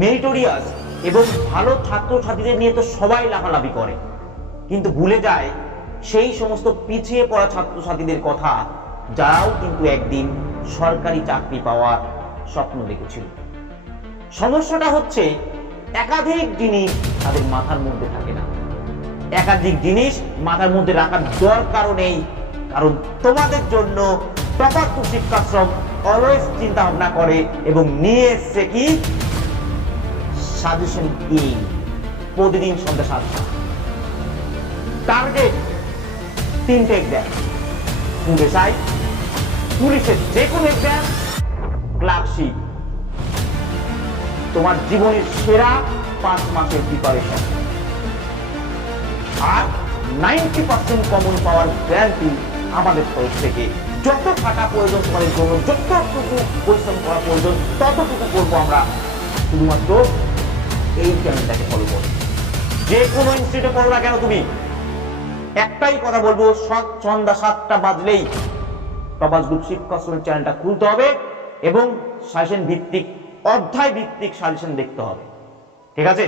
Meritorious এবং ভালো ছাত্রছাত্রীদের নিয়ে তো সবাই লাফালাফি করে। কিন্তু ভুলে যায়, সেই সমস্ত পিছিয়ে পড়া ছাত্রছাত্রীদের কথা যারাও কিন্তু একদিন সরকারি চাকরি পাওয়ার স্বপ্ন দেখেছিল। সমস্যাটা হচ্ছে, একাধিক জিনিস তাদের মাথার মধ্যে থাকে না। একাধিক জিনিস মাথার মধ্যে রাখার দরকারও নেই, কারণ তোমাদের জন্য টপাত্র শিক্ষাশ্রম অলওয়েজ চিন্তা ভাবনা করে এবং নিয়ে এসছে কি? সাজেশন দিন প্রতিদিন সন্ধ্যা সাতটা। টার্গেট তিনটে এক্সাম পুলিশাই পুলিশের যে কোনো এক্সাম ক্লার্কশিপ তোমার জীবনের সেরা পাঁচ মাসের প্রিপারেশন আর নাইনটি পার্সেন্ট কমন পাওয়ার গ্যারান্টি আমাদের তরফ থেকে। যত টাকা প্রয়োজন তোমাদের জন্য যতটুকু পরিশ্রম করা প্রয়োজন, ততটুকু করব আমরা। শুধুমাত্র ফলো যে কোনো ইনস্টিটিউটে না কেন তুমি? একটাই কথা বলব সন্ধ্যা সাতটা বাজলেই প্রবাস গ্রুপ শিক্ষাশ্রমের চ্যানেলটা খুলতে হবে এবং সাজেশন ভিত্তিক অধ্যায় ভিত্তিক সাজেশন দেখতে হবে। ঠিক আছে?